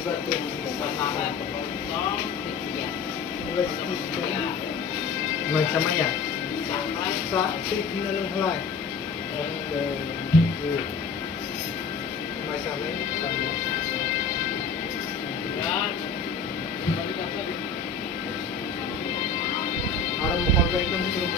Macam mana? Sakit kena halai. Macam ni. Orang mau pakai itu belum.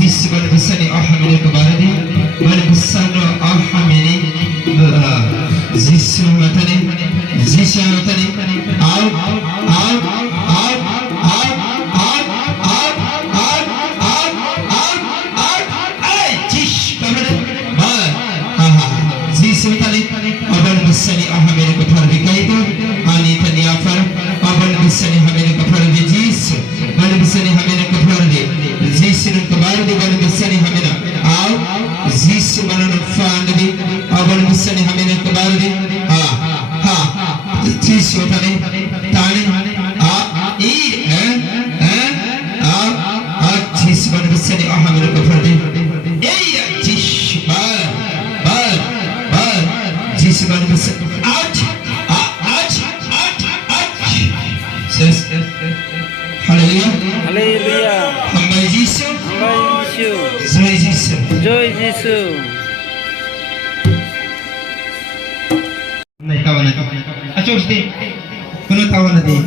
Zis bana besani ahamene kebaradi, bana besano ahamene, zis matane, zis matane, out, out, out, out, out, out, out, out, out, out, ay, jish, kebaradi, zis matane, bana besani ahamene kebaradi kaito, ani taniafar, bana besani ahamene kebaradi jis, bana besani ahamene kebaradi. Zis nun kebaradi bana besani hamina au zis bana nufandi bana besani hamina kebaradi ha zis yotane tani I zis bana besani hamina kebaradi jish bal zis bana besani out says hallelujah Hallelujah. Hambai Jisu Joy Jesus. Joy Jisu Joy Jesus. Nay tawa na achos di kuno tawa na di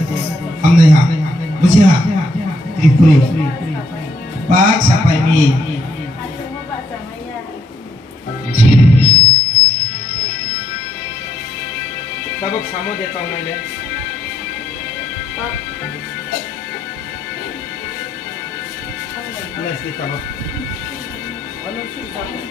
amnay ha busi ha Tripura pak sampai mi Tabok samo dia tahu mana? Let's see tabok. Ano sih tabok?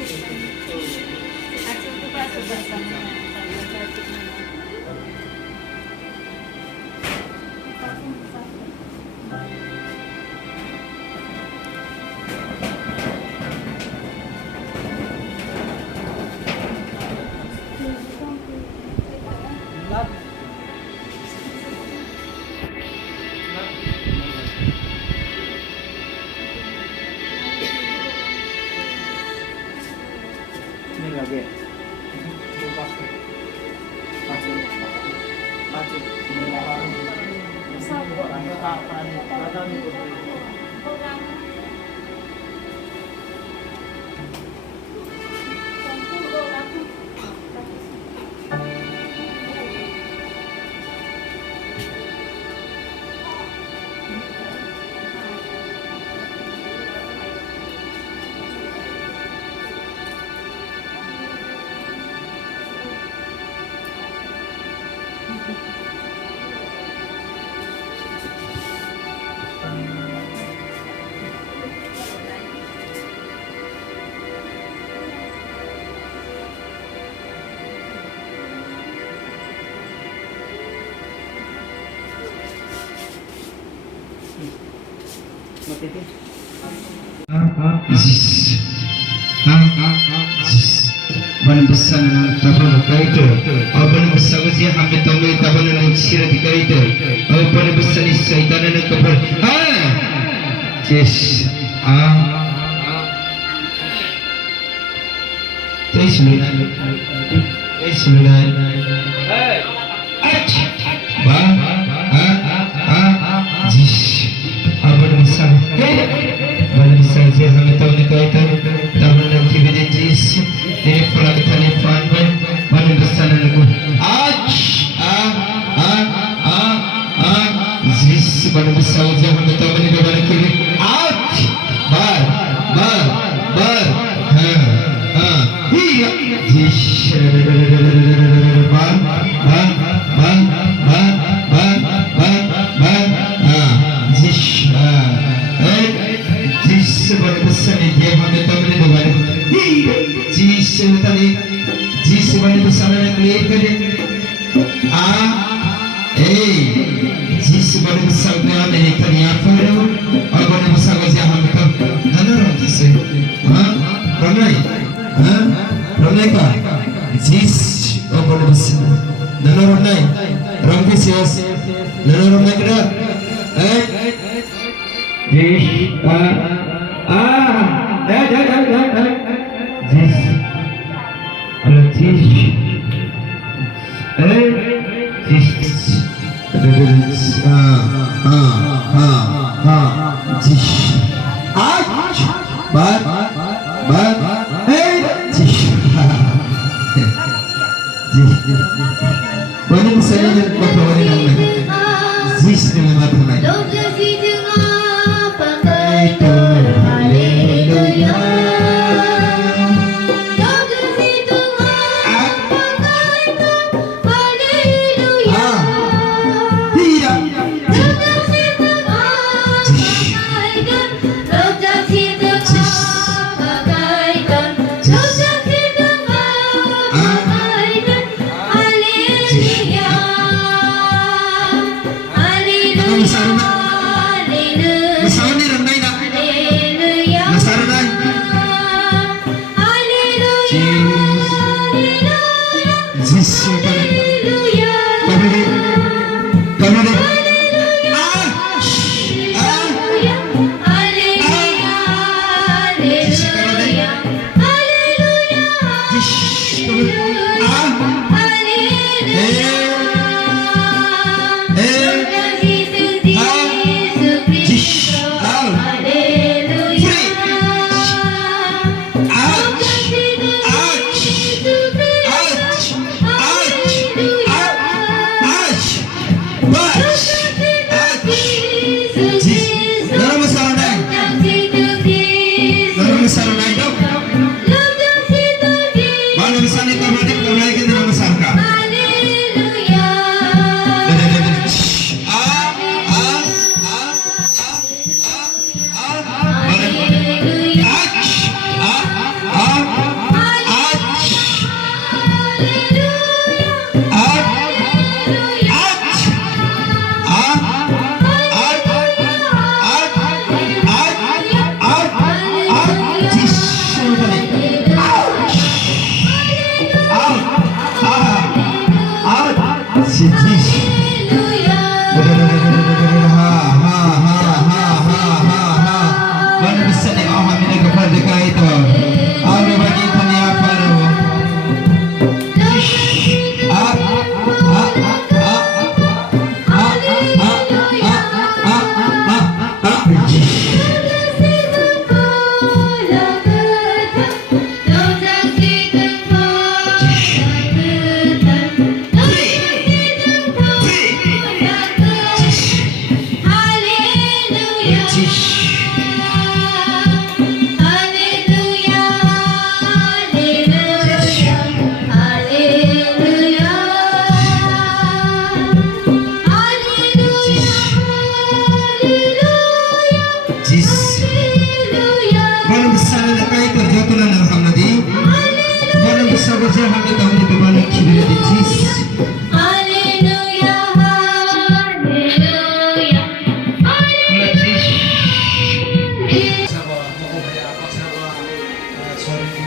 Zis bana besana tabana kaito bana besawa je hambe tome tabana nan sira dikaito bana besani saitana nan kabar yes Bismillah ba jis bana besana bana besana je hambe tome kaito tabana nan kibede jis telefon lagi telefon bana besana lagu jis bana besana je hambe tome bana kibede bar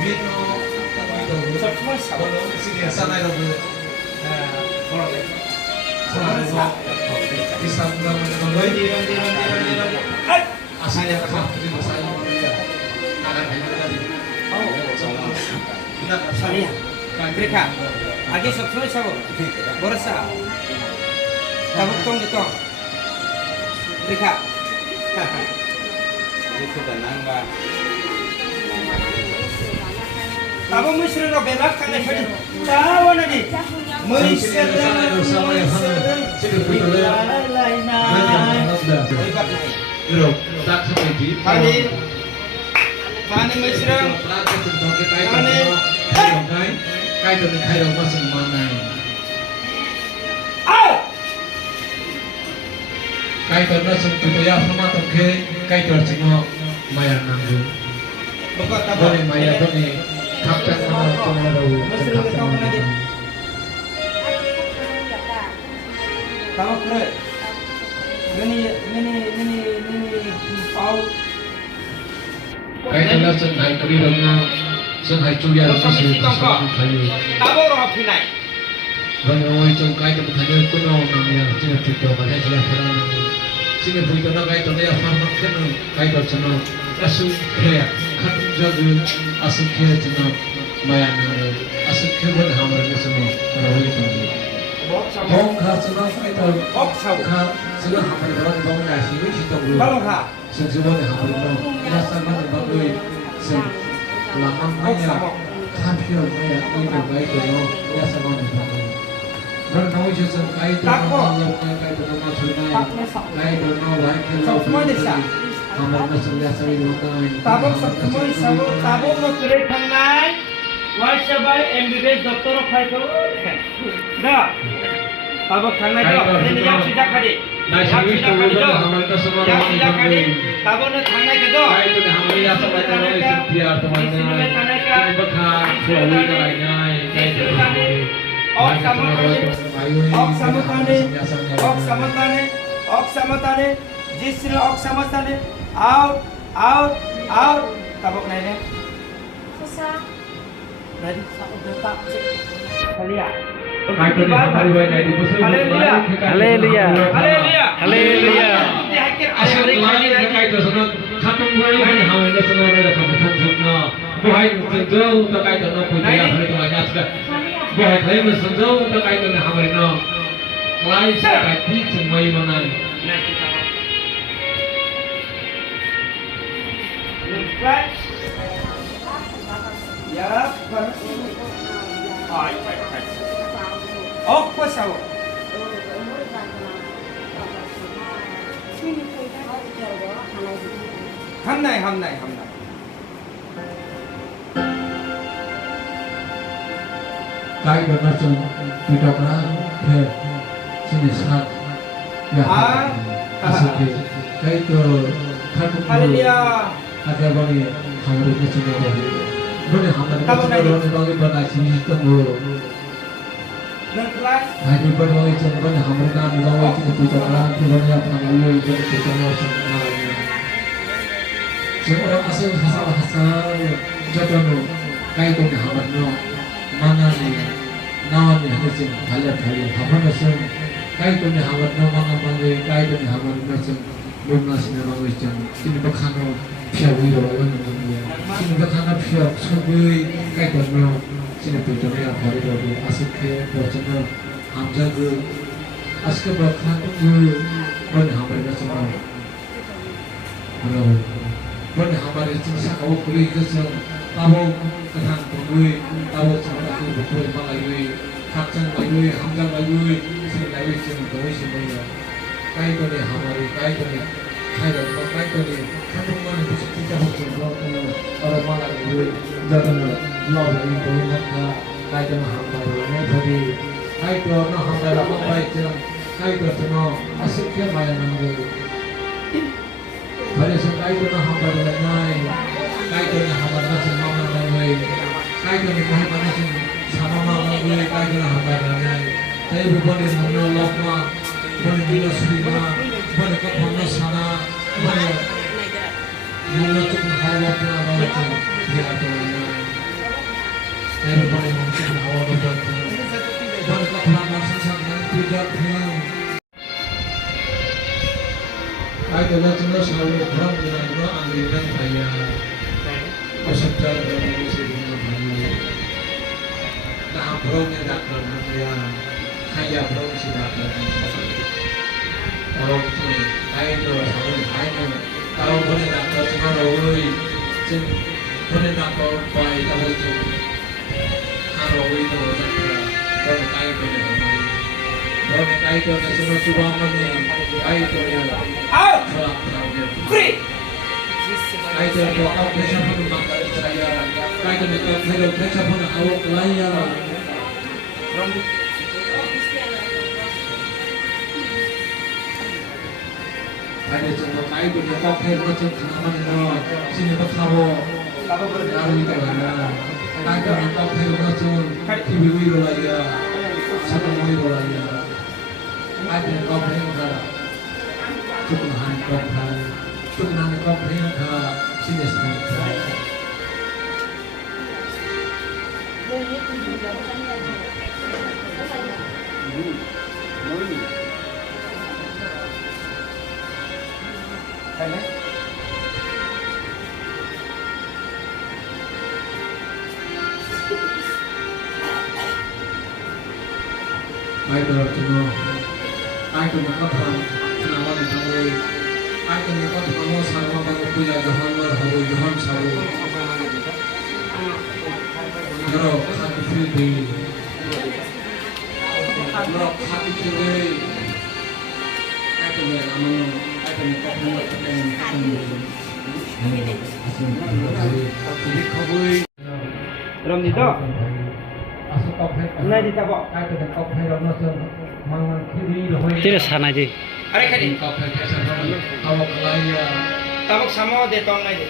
Semua sama. Salia, mereka, agi semua sama. Borsa, tabuk tong itu, mereka. Itu tenang bah. Tahu musir lo belak kan ini. Tahu nanti. Musir Mani musir. Kai tu kai dong masuk mana? Kai tu masuk tu ya sama tu ke kai tu cuma maya nanggu. Boleh maya tu ni. Kapten nama pengaruh. Tahu ke? Ini pau. Kaya tala sengai kuri rongna sengai cuya masih kayu. Tahu orang apa ni? Rongna oi cung kaya tu kayu kuno namanya cina pito kaya cina perang. Cina pito na kaya tu dia farmak kena kaya tu cina asu kaya khatum jadu asu kaya cina maya nana asu kaya pun hamar ni semua orang itu. Bong kha cina kaya tu kha cina hamar orang bong nasi ni cina bulu. Balong kha. Sesuatu yang hamar orang. Rasa mana bagai sen lama maya kampio maya itu baik itu rasa mana bagai. Orang tahu jesan kaya tu nama kaya tu nama sunai kaya tu nama baik tu hamar macam biasa itu orang. Tabuk semua sabuk tabuk mau kerja tangan. Wajib baik MBBS doktor kaya tu. Dah. Tabuk tangan tu. Ini yang sudah kadi. Yang sudah kadi tu. Yang sudah kadi. Tabuk nak tangan ke tu. Kaya tu hamar yang sampai tangan itu biar teman-teman. Ini bekas suami lainnya. Ok sama tane, jisri ok sama tane, out, tabok naik deh. Susah. Nanti satu detak, kalian. Haleluya. Haleluya. Asal lagi terkait dengan kampung bayi kan hamil dan semua ada kampung semua. Bukan sejauh terkait dengan pujian hari itu lagi asal. Bukan saya sejauh terkait dengan hamil no. Lain saya di semua mana. Ya, oh, pasal. Ham này. Cái đó nó chung từ đó ra về xin được sát ya asli cái itu khatu Haleluya. ada bagi hamil itu cuma bagi boleh hamil itu cuma bagi pada sini itu Nengkelas. hari bagi cuma bagi hamil kan bagi itu cuma tujuannya pengambil itu cuma cuma seorang asal jatuh kayak itu hamil no mana ni nawan ni harus halat hamil macam kayak itu hamil no mana bagi kayak itu hamil macam lunas ni bagi macam ini berkhana piawi orang ni ini berkhana piaw sebagai kayak itu no sini perjuangan hari itu asal ke macam hamzah tu asal berkhana tu mana hamil macam mana Bon hamar itu sakau kuli kesel, tahu kenang kuli, tahu sama aku betul malai, kakcang malai, hamzah malai, sini malai sini tahu semua. Kaya tu ni hamar, kaya tu ni, kaya tu ni, kampung mana tu kita betul betul orang malai, jangan law lagi tu nak kaya tu hamar, ni tadi kaya tu nak hamar apa baik je, kaya tu tu nak asyik dia main nanggu. Pada saat itu nak hambar dengan kait dengan hambar nasi mama dengan kait dengan hambar nasi sama mama dengan kait dengan hambar dengan tapi bukan di mana lokma bukan di Sulima bukan di Kapolres sana bukan mana tu pun hawa pun ada macam dia tu dengan ya kaya Bongshi dah tahu tu kaya tu sama kaya tu tahu boleh nak tu semua orang jen boleh nak tu bayi tahu tu kalau itu orang kaya tu ni orang kaya tu semua sudah mana kaya tu ni free kaya tu orang kerja pun makan saya kaya tu mereka kerja pun awak laya ada contoh kaya tu mereka kerja macam Samani no sini berkhabar lalu itu ada kaya tu mereka kerja macam TV laya semua laya ada mereka kerja cukup hari kerja cukup hari kerja sini semua baik dalam semua, baik dalam apa kenalan kami, baik dalam apa kamu sama bangsa punya Johan berhabu Johan sabu, kalau hati fili, kalau hati fili, baik dalam kamu, baik dalam apa kamu ini kabui. Ram ni tu. Nai di tak bawa. Kaya tu kau pay orang tu mangan kiri loh. Tidak sana je. Are kadi Kau pay kerja sama awak laya. tabok samo de tong nai de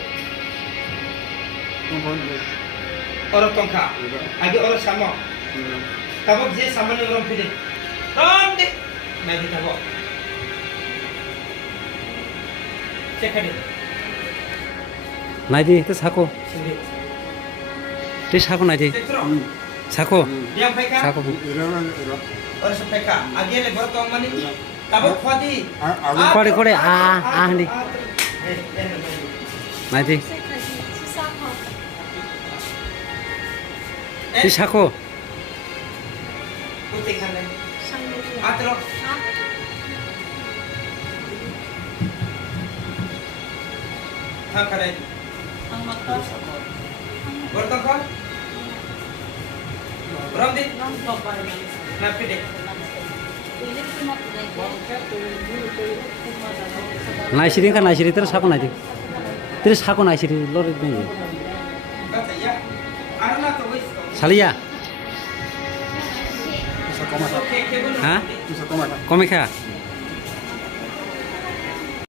orang tongka agi orang samo tabok je samani orang pide ram de nai di tabok cek kadi Nai di, itu sako. Itu sako nai di. Sako. yang peka Sako. orang sepeka agi le bertong mani tabok khadi Kore ni. Nai di. Itu sako. putih kan atro kadai bertong kau ram di napi de Nai siri kan nai siri terus sako nai di. Terus sako nai siri lor itu. kata ya arna to wis Salia. ke Hah? Komika.